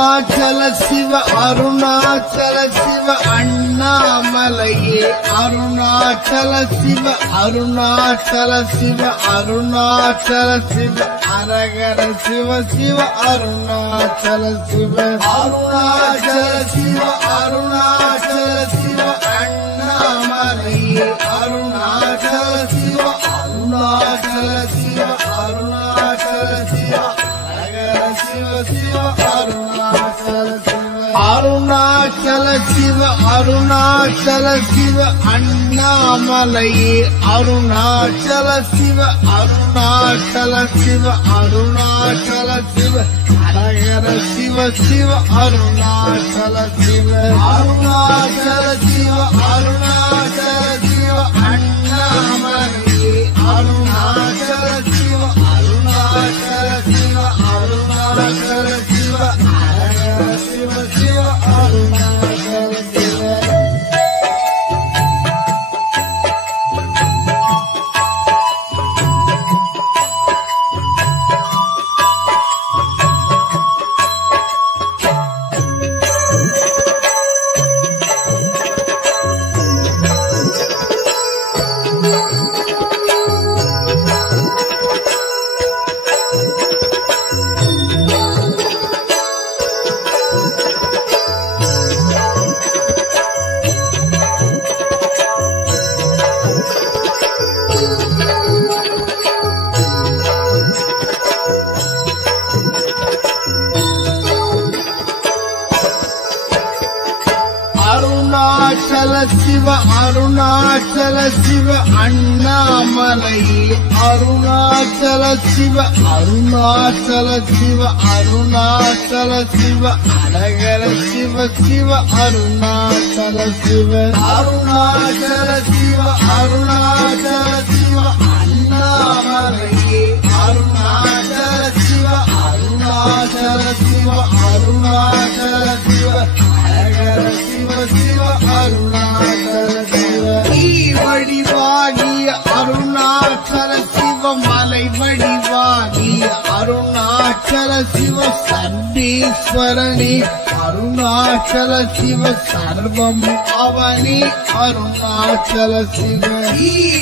அருணாச்சல சிவ அருணாச்சல சிவ அண்ணாமலையே அருணாச்சல சிவ அருணாச்சல சிவ அருணாச்சல சிவ அரகர சிவ சிவ அருணாச்சல சிவ அருணாச்சல சிவ அருணாச்சல சிவ அண்ணாமலையே அருணாச்சல சிவ அருணாச்சல சிவ அருணாச்சல சிவ அரகர சிவ சிவ அருணாச்சல சிவ அருணாச்சல சிவ அருணாச்சல சிவ அண்ணாமலையே அருணாச்சல சிவ அருணாச்சல சிவ அருணாச்சல சிவ அரகர சிவ சிவ அருணாச்சல சிவ அருணாச்சல சிவ அருணாச்சல சிவ அண்ணாமலையே அருணாச்சல சிவ அருணாச்சல சிவ அருணாச்சல சிவ அரகர சிவ சிவ அருணாச்சல சிவ அருணாச்சல சிவ அருணாச்சல சிவ அண்ணாமலையே அருணாச்சல சிவ அருணாச்சல சிவ அருணாச்சல சிவ அரகர சிவ சிவ அருணாச்சல சிவ அருணாச்சல சிவ அருணாச்சல சிவ அண்ணாமலையே அருணாச்சல சிவ அருணாச்சல சிவ அருணாச்சல சிவ அரகர சிவ சிவ அருணாச்சல சிவ வடிவாகிய அருணாச்சல சிவ மலை வடிவாகிய அருணாச்சல சிவ சர்வேஸ்வரனே அருணாச்சல சிவ சர்வம் அவனே அருணாச்சல சிவ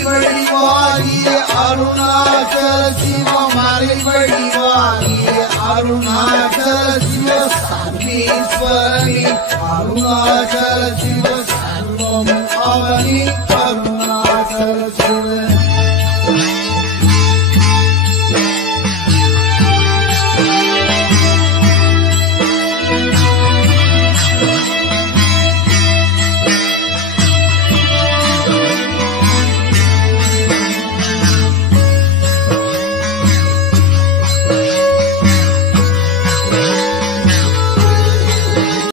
வடிவாகிய அருணாச்சல சிவ மலை வடிவாகிய அருணாச்சல சிவ சர்வேஸ்வரனே அருணாச்சல சிவ சர்வம் அவனே அருணாச்சல சிவ